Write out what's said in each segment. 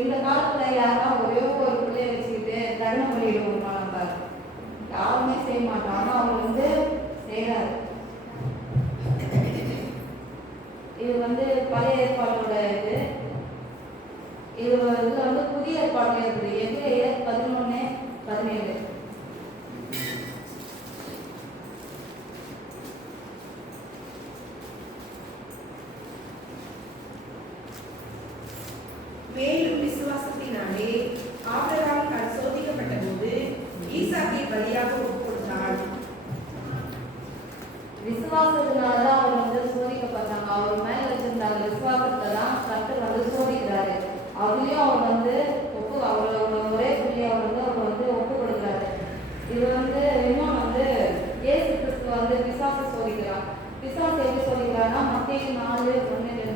இந்த காலத்துல யாரா ஒரே ஒரு பிள்ளைய வச்சுக்கிட்டு தர்மம் பண்ணிடுவோம் நம்ம யாருமே செய்ய மாட்டோம். ஆனா அவர் செய்யறாரு. இது பழைய ஏற்பாடோட இது புதிய ஏற்பாடுல இருக்குது. எபிரேயர் 11:17. மேலும் விசுவாசத்தினாலே ஆபிரகாம் சோதிக்கப்பட்ட போது ஈசாக்கை பலியாக ஒப்புக் கொடுத்தார். விசுவாசத்தினாலதான் அவர் சோதிக்கப்பட்டாங்க. அவர் மேல வச்சிருந்த விசுவாசத்தை தான் கர்த்தர் சோதிக்கிறாரு. அதுலயும் அவர் அவரோட ஒரே சொல்லி அவர் ஒப்பு கொடுக்கிறாரு. இது இன்னும் இயேசு கிறிஸ்து விசுவாச சோதிக்கிறார். விசுவாசம் எப்படி சோதிக்கிறாருன்னா மத்தேயு 4:1-2.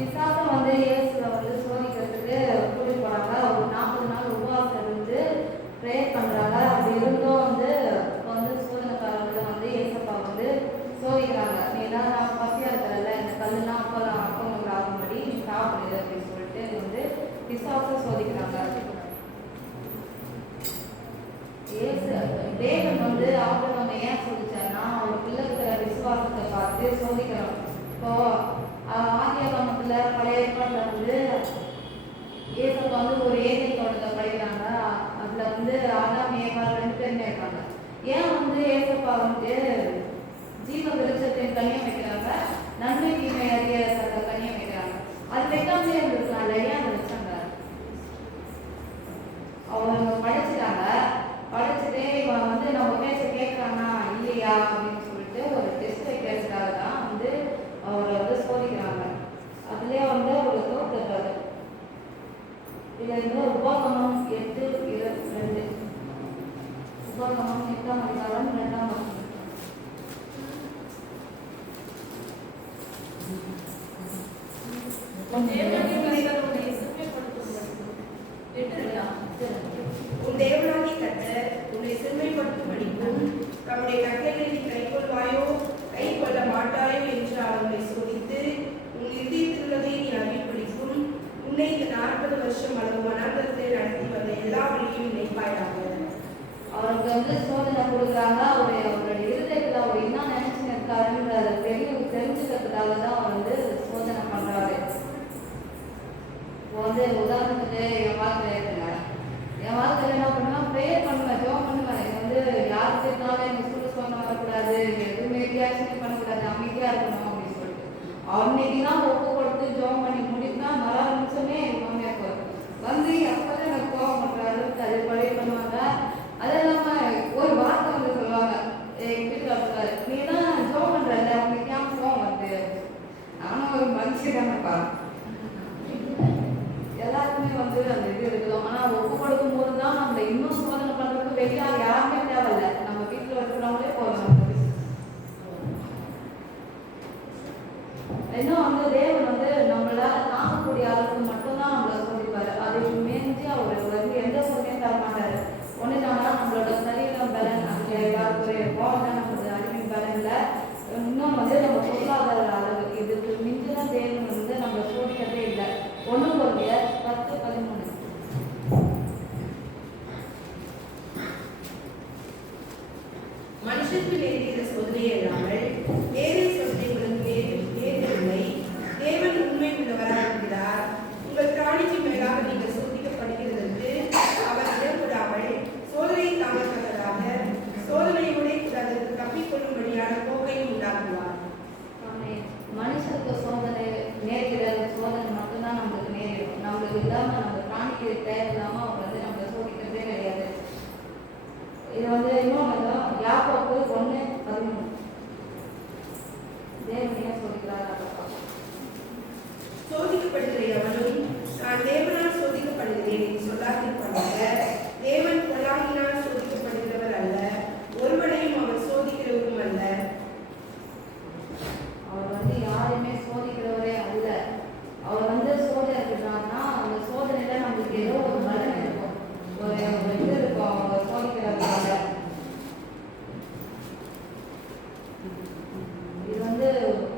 விசுவாசம் இயேசுவை சோதிக்கிறதுக்கு கூட்டிட்டு போறாங்க. ஒரு 40 நாள் உபவாசம் இருந்து ப்ரேயர் பண்றாங்க. அப்படி இருந்தும் சோதனைக்காரர்கள் இயேசப்பா சோதிக்கிறாங்க. நீ நான் பசியா இருக்கிறல்ல, இந்த கல்லுலாம் அப்பங்கள் ஆகும்படி நீ சாப்பிடு அப்படின்னு சொல்லிட்டு விசுவாசம் சோதிக்கிறாங்க. தேவன் ஆபிரகாமை ஏன் சோதிச்சாருன்னா அவர் பிள்ளைகிற விசுவாசத்தை பார்த்து சோதிக்கிறோம். இப்போ ஆதியாகமத்துல பழைய ஏற்பாட்டுல ஏசப்பா ஒரு ஏதேன் தோட்டத்தை படிக்கிறாங்க. அதுல ஆதாம் ஏவாள் 2 பேருமே இருக்காங்க. ஏன் ஏசப்பா ஜீவ விருட்சத்தின் கனியம் வைக்கிறாங்க, நன்மை தீமை அறிய கனியம் வைக்கிறாங்க. அது வைக்காமலே இருந்திருக்கலாம். ஏன் அதை வச்சாங்க? அவங்க படிச்சுட்டாங்க. படிச்சுட்டு இவன் நம்ம பேச கேட்கறானா இல்லையா அப்படின்னு சொல்லிட்டு ஒரு டெஸ்ட் வைக்கிறதுக்காக தான் அவரை சோதிக்கிறாங்க. அதுலேயே ஒரு தோற்று இருக்காது. இதுல உபாகமம் 8:22. உபாகமம் 8ஆம் அதிகாரம் 2ஆம் வசனம். உன் தேவனாகிய கர்த்தர் உன்னை சிறுமைப்படுத்தும்படிக்கும் தம்முடைய கட்டளைகளை நீ கைக்கொள்வாயோ கைக்கொள்ள மாட்டாயோ என்று அவர் உன்னை சோதித்து உன் இதயத்திலுள்ளதை நீ அறிவிப்படிக்கும் உன்னை இந்த 40 வருஷம் அளவு வனாந்தரத்தை நடத்தி வந்த எல்லா வழியையும் நினைப்பாயாக. அவருக்கு வந்து சோதனை கொடுக்குறாங்க. அவருடைய இருதயத்தில் அவர் என்ன நினைச்சுன்னு இருக்காருன்ற தெரிஞ்சுக்கிறதுக்காக தான் அவர் வந்து சோதனை பண்றாரு. வந்து உதாரணத்துக்கு என் வாழ்க்கையில என்ன பண்ணுவேன், ப்ரேயர் பண்ணுவேன், ஜோம் பண்ணுவேன். இது வந்து யார் சேர்த்தாலும் எனக்கு சூழ்நிலை வரக்கூடாது, எதுவுமே ரியாக்ஷன் பண்ணக்கூடாது, அமைதியா இருக்கணும் அப்படின்னு சொல்லிட்டு அன்னைக்கு தான் ஒப்பு கொடுத்து ஜோம் பண்ணி முடிப்பா. மர நிமிஷமே என் மாமியார் வந்து அப்பதான் எனக்கு கோவம் பண்ற அளவுக்கு அது பழைய பண்ணுவாங்க. அது இல்லாம ஒரு வார்த்தை வந்து சொல்லுவாங்க, எங்க வீட்டுல இருக்காரு, நீ தான் ஜோம் பண்றல, உங்களுக்கு ஏன் கோவம் வருது? நானும் ஒரு மனுஷி தானப்பா, எல்லாருக்குமே வந்து அந்த இது இருக்கும். ஆனா ஒப்பு கொடுக்கும் போது தான் நம்மள இன்னும் சோதனை பண்றதுக்கு வெளியே யாருமே தேவையில்ல, நம்ம வீட்டுல இருக்கிறவங்களே போதும். இன்னும் வந்து தேவன் வந்து நம்மளால தாங்கக்கூடிய அளவுக்கு மட்டும்தான் நம்மளை சோதிப்பாரு. அதை மேஞ்சி அவர் வந்து எந்த சோதனையும் தர மாட்டாரு. ஒண்ணுதானா நம்மளோட சரீரம் பலன் அங்கே ஏதாவது இருக்கும், நம்மளோட அறிவின் பலன்ல இன்னும் வந்து நம்ம பொருளாதார அளவு இதுக்கு மிஞ்சின தேவன் வந்து நம்ம சோதிக்கிறதே இல்லை. 1 Corinthians 10:13. மனுஷனுக்கு நேரிடுகிற சோதனை இல்லாமல் வேறு சோதனை உங்களுக்கு நேரிடவில்லை. தேவன் உண்மை உள்ளவராக இருக்கிறார். உங்கள் பிராணிக்கு மேலாக நீங்கள் சோதிக்கப்படுகிறதற்கு அவர் இடக்கூடாமல் சோதனையை தாங்கத்தக்கதாக சோதனையோட அதற்கு தப்பிக்கொள்ளும்படியான போக்கையும் உண்டாக்குவார். மனுஷனுக்கு சோதனை நேரிடுற சோதனை மட்டும்தான் நம்மளுக்கு நேரிடும். நம்மளுக்கு இல்லாம நம்ம பிராணிக்கு தேவையில்லாம அவங்க வந்து நம்மளை சோதிக்கிறதே கிடையாது. இது வந்து இன்னொன்று யாக்கோபு 1:13. தேவனையா சோதிக்கிறாரா? சோதிக்கப்படுகிற எவனும் நான் தேவனால் சோதிக்கப்படுகிறேன் என்று சொல்லாதிருப்பாங்க. தேவன் பொல்லாங்கினால் சோதிக்கப்படுகிறவர் அல்ல, ஒருவனையும் அவர் சோதிக்கிறவரும் அல்ல. அவர் வந்து யாரையுமே சோதிக்கிறவரே அல்ல. அவர் வந்து சோதனை இருக்கிறாருன்னா அந்த சோதனையில நம்மளுக்கு ஏதோ ஒரு பலன் இருக்கும், ஒரு இது இருக்கும். அவர் சோதிக்கிறதுனால இது வந்து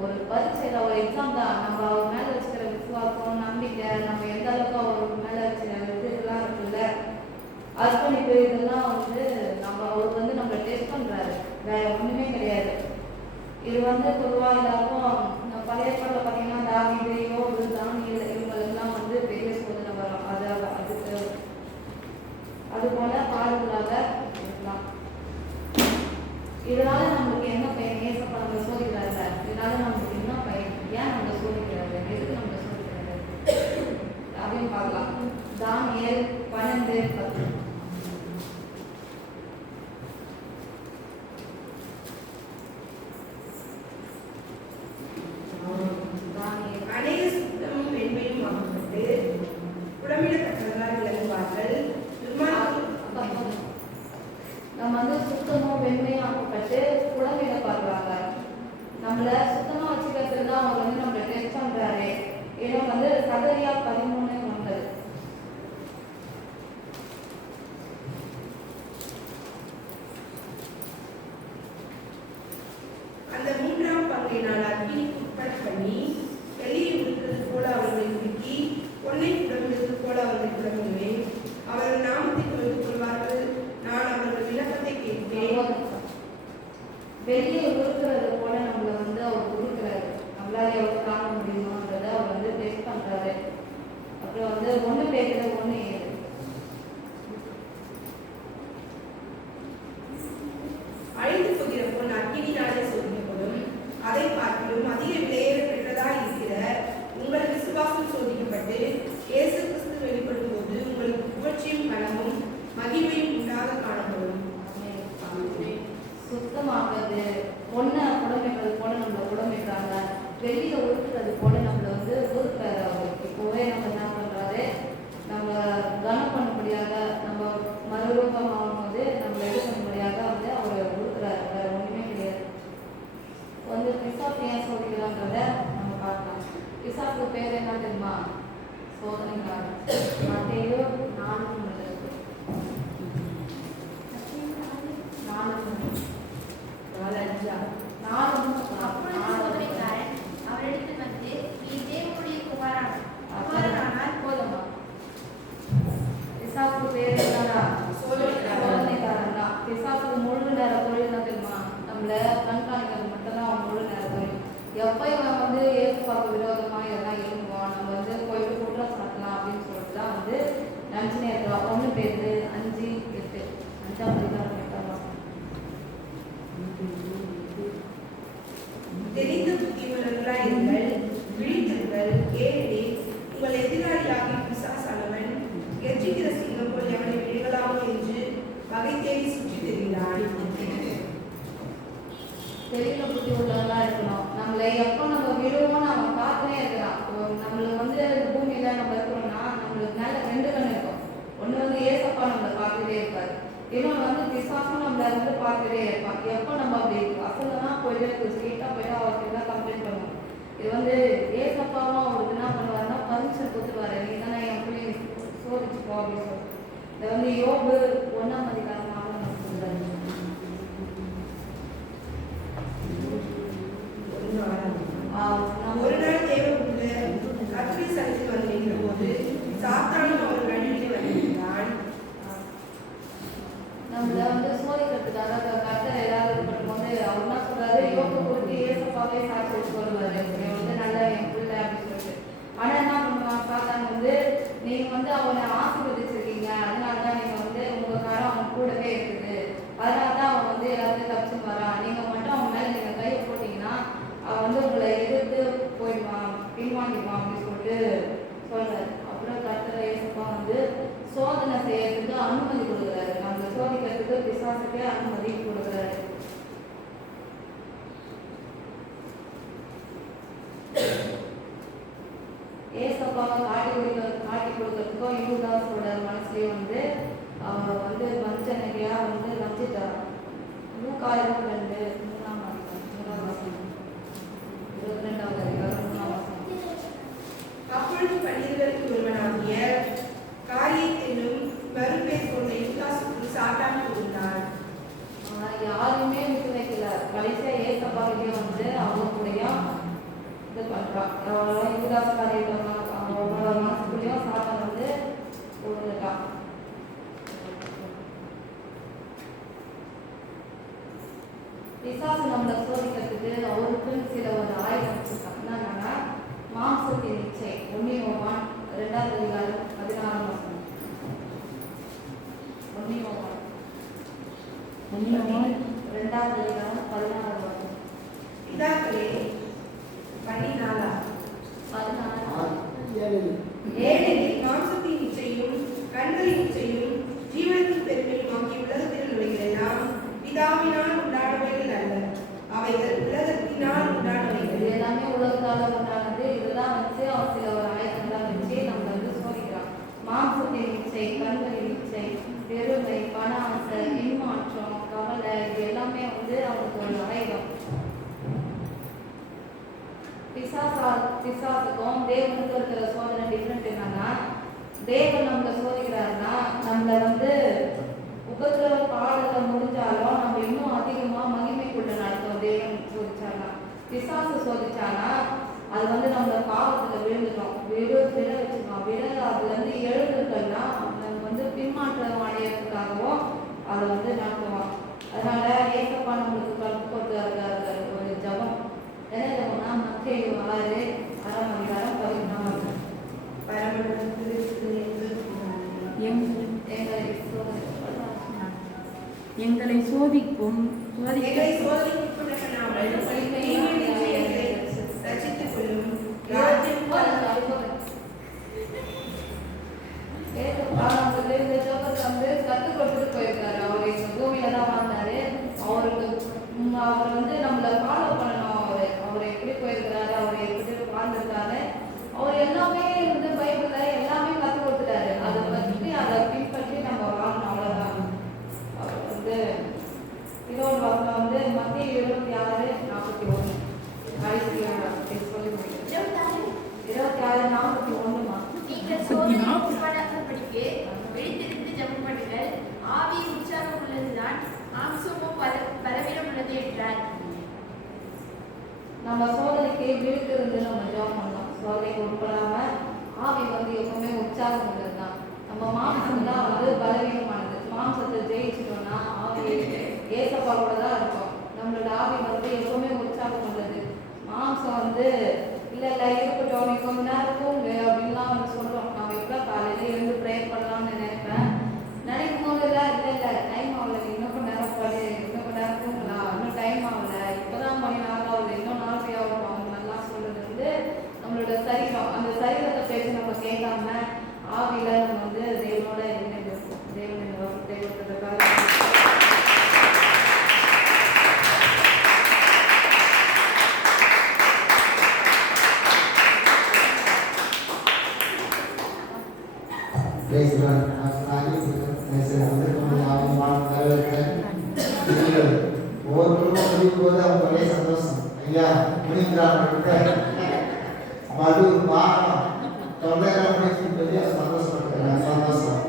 ஒரு பரீட்சையில ஒரு எக்ஸாம் தான். நம்ம அவர் மேல வச்சுக்கிற விசுவாசம், நம்பிக்கை, நம்ம எந்த அளவுக்கு அவர் மேல வச்சுக்கிற இதெல்லாம் இருக்குல்ல, அர்ப்பணிப்பு, இதெல்லாம் வந்து அவர் வந்து நம்மளை டெஸ்ட் பண்றாரு, வேற ஒண்ணுமே கிடையாது. இது வந்து பொதுவாக எல்லாருக்கும் பழைய ஏற்பாட்டில் பார்த்தீங்கன்னா தாவீது, யோபு, தானியேல் இவங்களுக்கெல்லாம் வந்து பெரிய சோதனை வரும். அதுக்கு அது போல பாடுகளாக இருக்கலாம். இதனால நம்மளுக்கு என்ன பயன்? ஏசப்பா நம்ம சோதிக்கிறாரு, இதனால நம்மளுக்கு என்ன பயன்? ஏன் நம்ம சோதிக்கிறாரு? எதுக்கு நம்ம சோதிக்கிறாரு அப்படின்னு பார்க்கலாம். தானியேல் 12:10. அநேக சுத்தமும் வெண்மையும் ஆக்கப்பட்டு புடமிடத்தக்கவர்களாக விளங்குவார்கள். நம்ம வந்து சுத்தமும் வெண்மையும் ஆக்கப்பட்டு புடமிட பார்க்குறாங்க. நம்மளை சுத்தமா வச்சுக்கிறதுக்கு தான் அவங்க வந்து நம்மளை டெஸ்ட் பண்றாரு. ஏன்னா வந்து சகரியா 13:9. அந்த 3ஆம் பங்கை நான் அக்கினிக்கு உட்பட பண்ணி வெளியே உடுக்கிறது போல அவர்களை உடுக்கி பொன்னை புடமிடுவது போல அவர்களை புடமிடுவேன். அவர்கள் நாமத்தை தொழுது கொள்வார்கள். நான் அவர்கள் விண்ணப்பத்தை கேட்பேன். வெளியே உருக்குறது போல நம்மளை வந்து அவர் உருக்குறாரு. நம்மளால எவ்வளவு தாங்க முடியுமோன்றதை அவர் வந்து டெஸ்ட் பண்றாரு. பேர் என்ன தெரியுமா? சோதனைக்காரன். மத்தேயு 4:3. 4:5. அப்பொழுது சோதனைக்காரன் அவரிடத்தில் வந்து, நீ தேவனுடைய குமாரனானால் போதுமா? பிசாசு பேர் என்னடா? சோதனைக்காரன் தான். பிசாசுக்கு முழு நேர தொழில் என்ன தெரியுமா? நம்மள கண்காணிக்கிறது மட்டும்தான் அவன் முழு நேர தொழில். எப்போ இவன் வந்து ஏசுப்பாக்கு விரோதமாக இதெல்லாம் எழுதுவான், நம்ம வந்து போயிட்டு குற்றம் சாட்டலாம் அப்படின்னு சொல்லிட்டு தான் வந்து நினச்சினே இருக்கலாம். 1 பேதுரு 5:8. 5ஆம் அதிகாரம் 8ஆம் வசனம். தெரிந்த புத்தியுள்ளவர்களாய் இருங்கள், விழித்திருங்கள். ஏனெனில் உங்கள் எதிராளியாகிய பிசாசானவன் கெர்ச்சிக்கிற சிங்கம் போல் எவனை விழுங்கலாமோ என்று வகை தேடி சுற்றித் திரிகிறான். தெளிந்த புத்தி உள்ளவங்களா இருக்கணும். நம்மளை எப்போ நம்ம விழுவோம்னு அவன் பார்த்துனே இருக்கிறான். நம்மளுக்கு வந்து பூமியில நம்ம இருக்கிறோம்னா நம்மளுக்கு மேல 2 கண் இருக்கும். ஒண்ணு வந்து ஏசப்பா நம்மளை பார்த்துட்டே இருப்பாரு, இன்னொன்று வந்து பிசாசும் நம்மள வந்து பார்த்துட்டே இருப்பான். எப்போ நம்ம அப்படி அசலாம் போயிட்டு ஸ்ட்ரெயிட்டா போயிட்டு அவருக்கு தான் கம்ப்ளைண்ட் பண்ணுவோம். இது வந்து ஏசப்பாவும் அவருக்கு என்ன பண்ணுவாருன்னா பர்மிஷன் கொடுத்துருவாரு, நீ தானே என் பிள்ளைங்க சோதிச்சுப்போ அப்படின்னு சொல்லிட்டு. இதை வந்து யோபு 1ஆம் அதிகாரம் 4ஆம் வசனம் சொல்றாரு. ஒரு நாள் தேவதூதர் கர்த்தருடைய சன்னதியில் வந்து நின்றபோது சாத்தானும் அவர் நடுவிலே வந்திருந்தான். நம்மள வந்து சோதிக்கிறதுக்காக கர்த்தர் ஏதாவது இது பண்ணும்போது அவர் என்ன சொல்றாரு, யோபு குறித்து ஏசப்பாவே சாட்சி வச்சு வருவாரு, இவன் வந்து நல்ல என் பிள்ளை அப்படின்னு சொல்லிட்டு. ஆனா என்ன பண்ணுவான் சாத்தான் வந்து, நீங்க வந்து அவனை ஆசீர்வதிச்சிருக்கீங்க, அதனாலதான் நீங்க வந்து உங்க காரம் அவன் கூடவே இருக்குது, அதனாலதான் அவன் வந்து எல்லாத்தையும் தப்பிச்சு வரான், நீங்க மட்டும் அவன் மேல நீங்க கையை போட்டீங்கன்னா அவன் வந்து உங்களை எதிர்த்து போயிடுவான், பின்வாங்கிடுவான் அப்படின்னு சொல்லிட்டு சொல்றாரு. அப்புறம் கர்த்தர் ஏசப்பா வந்து சோதனை செய்யறதுக்கு அனுமதி கொடுக்குறாரு. நம்மளை சோதிக்கிறதுக்கு பிசாசுக்கே அனுமதி கொடுக்குறாரு. ஏசப்பாவை காட்டி கொடுக்கறதுக்கும் யூதாஸோட மனசுலயே வந்து அவர் வந்து வஞ்சனையா வந்து வஞ்சிட்டார். லூக்கா 22:3 22வது அதிகாரம் 3ஆம் வசனம். அப்பொழுது 12 ஒருவனாகிய காரியத் என்னும் மறுபெயர் கொண்ட யூதாசுக்கு சாத்தான் கூறினார். யாருமே விட்டு வைக்கல. கடைசியா ஏசப்பாவே வந்து அவங்க கூடயும் இது பண்றான். யூதாஸ் அவங்களோட மனசுக்குள்ளேயும் சாத்தான் வந்து கொடுத்துட்டான். பிசாசு நம்மளை சோதிக்கிறதுக்கு அவருக்குன்னு சில ஒரு ஆயுதம் வச்சிருக்காங்க. என்னன்னா மாம்சத்தின் இச்சை. 1 யோவான் 2ஆம் அதிகாரம் 16ஆம் வசனம். 1 யோவான் 2ஆம் அதிகாரம் 16ஆம் வசனம். பிதாக்களே 14 ஏனெனில் மாம்சத்தின் இச்சையும் கண்களின் இச்சையும் ஜீவனத்தின் பெருமையும் ஆகிய உலகத்தில் உள்ளவைகளெல்லாம் பிதாவினால் உண்டானவைகள் அல்ல, அவைகள் உலகத்தினால் இது உண்டானவைகள். எல்லாமே உலகத்தால உண்டானது. இதெல்லாம் வச்சு அவன் சில ஒரு ஆயுதம்லாம் வச்சு நம்மளை வந்து சோதிக்கிறான். மாம்சத்தின் இச்சை, கண்களின் இச்சை, பெருமை, பண ஆசை, பின்மாற்றம், கவலை, இது எல்லாமே வந்து அவனுக்கு ஒரு ஆயுதம். பிசாசுக்கும் தேவனுக்கு இருக்கிற சோதனை டிஃப்ரெண்ட் என்னன்னா, தேவன் நம்மளை சோதிக்கிறாருன்னா நம்மளை வந்து உபத்திரவ பாடல முடிஞ்சாலும் நம்ம இன்னும் அதிகமா மகிமைக்குள்ள நடத்தும். தேவன் சோதிச்சானா, பிசாசு சோதிச்சானா அது வந்து நம்மள பாவத்துல விழுந்துடும், விழ வச்சுக்கணும். அதுல இருந்து எழுதுக்கள்னா நம்ம வந்து பின்மாற்றம் அடையிறதுக்காகவும் அதை வந்து நடத்துவான். அதனால ஏசப்பா நம்மளுக்கு கற்றுக் ஒரு ஜபம். என்ன ஜபம்னா மத்தேயு 6:6ஆம் அதிகாரம் 11ஆம் வசனம். எங்களை சோதிக்கும் எங்களை சோதனைக்குட்படுத்தாமல் தீமையிலிருந்து எங்களை ரட்சித்துக் கொள்ளும். இந்த ஜபத்தை வந்து கற்றுக் கொடுத்துட்டு போயிருக்காரு. அவர் இந்த பூமியில தான் வாழ்ந்தாரு. அவர் வந்து நம்மளை ஃபாலோ பண்ணணும். அவர் எப்படி போயிருக்கிறாரு, அவர் எப்படி வாழ்ந்திருக்காரு, அவர் எல்லாமே வந்து பைபிள்ல எல்லாமே கற்றுக் கொடுத்துட்டாரு. அதை பற்றி அதை பின்பற்றி நம்ம வாழணும், அவ்வளவுதான். அவர் வந்து இன்னொரு வசனம் வந்து மத்தேயு 26:41. 41மா. நீங்கள் சோதனைக்கு உட்படாதபடிக்கு விழித்திருந்து ஜெபம் பண்ணுங்கள். ஆவி உற்சாகம் உள்ளதுதான், மாம்சமோ பலவீனம் உள்ளது என்றார். நம்ம சோதனைக்கு விழித்திருந்து நம்ம ஜெபம் பண்ணலாம். சோதனைக்கு உட்படாம ஆவி வந்து எப்பவுமே உற்சாகம் உள்ளதுதான். நம்ம மாம்சம் தான் வந்து பலவீனமானது. மாம்சத்தை ஜெயிச்சிட்டோம்னா ஆவி ஏசப்பாவோட தான் இருக்கும். நம்மளோட ஆவி வந்து எப்பவுமே உற்சாகம் உள்ளது. மாம்சம் வந்து இல்லை இருக்கட்டும், நீ கொஞ்ச நேரம் தூங்கு அப்படின்லாம் வந்து சொல்கிறோம். நம்ம எப்போ காலையில் எழுந்து ப்ரேயர் பண்ணலாம்னு நினைக்கும் போது இல்லை டைம் ஆகல, இன்னும் கொஞ்ச நேரம் படி, இன்னும் கொஞ்ச நேரம் தூங்கலாம், இன்னும் டைம் ஆகல, இப்போதான் மணி 4 ஆகுது, இன்னும் 4 ஆகும். அவங்க நல்லா சொல்றது வந்து நம்மளோட சரீரம். அந்த சரீரத்தை பேசி நம்ம கேட்காம ஆவியில் நம்ம வந்து தேவனோட இணைந்திருக்கோம். தேவனுக்காக ஒவ்வொரு குடும்பம் முடியும் போது அவங்க ஒரே சந்தோஷம். ஐயா முடிக்கிறாங்க மது வாகனம் தொண்டையெல்லாம் முடிச்சுட்டு சொல்லி அது சந்தோஷப்படுத்துறாங்க. சந்தோஷம்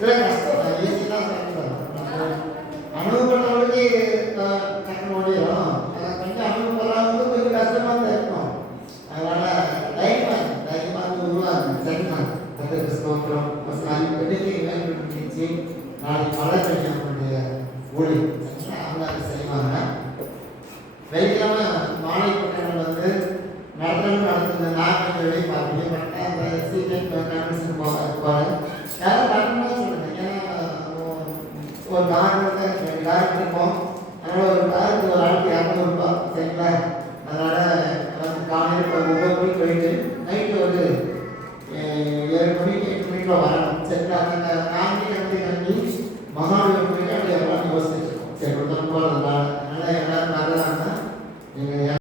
கஷ்டம் ஈஸி தான் அனுபவப்பட்டவங்களுக்கு டக்குனு ஓடிடும். கொஞ்சம் அனுபவப்படாதவங்க கொஞ்சம் கஷ்டமாக தான் இருக்கும். அதனால தைரியமாக உருவாங்க. சரிதான் கத்திற்கு ஸ்தோத்திரம். இன்னைக்கு வேண்டிச்சு நாளைக்கு மழை பெய்யக்கூடிய ஊழி அவங்க அதை செய்வாங்க. வெள்ளிக்கிழமை மாலை கூட்டங்கள் வந்து நடத்துறது நான் கொஞ்சம் வெளியே பார்ப்பேன். அந்த சீக்கிரம் போகிறேன் யாரும் நடக்கணும்னு சொல்லுங்க. ஏன்னா ஒரு காரணத்தை 2 காரணம் இருக்கும். அதனால் ஒரு காரத்துக்கு ஒரு ஆளுக்கு 200 ரூபாய். சரிங்களா? அதனால் காலையில் 9 மணிக்கு போயிட்டு நைட்டு வந்து 7 மணிக்கு 8 மணிக்குள்ள வரணும்.